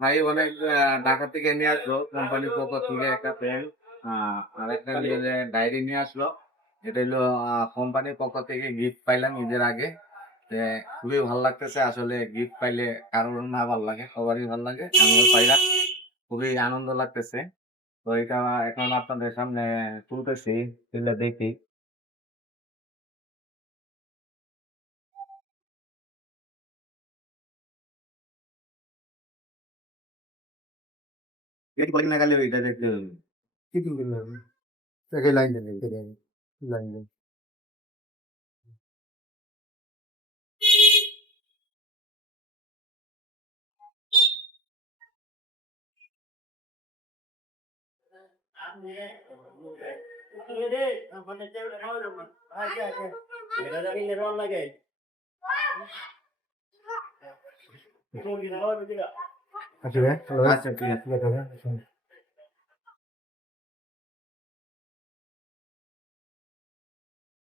ভাই অনেক ঢাকা থেকে নিয়ে আসলো কোম্পানির পক্ষ থেকে একটা পেন আর একটা ডায়েরি নিয়ে আসলো। এটা হলো কোম্পানির পক্ষ থেকে গিফট পাইলাম ঈদের আগে। খুবই ভালো লাগতেছে আসলে, গিফট পাইলে কারোর না ভালো লাগে, সবারই ভালো লাগে। আমিও পাইলাম, খুবই আনন্দ লাগতেছে। তো এটা এখন আপনাদের সামনে তুলতেছি, তুলে দেখি। কদিন আগে এটা দেখতে হবে। কি দিন লাগবে? তাকে লাইন দেন লাইন দেন। আচ্ছা ভাই, আচ্ছা ঠিক আছে। ঠিক আছে।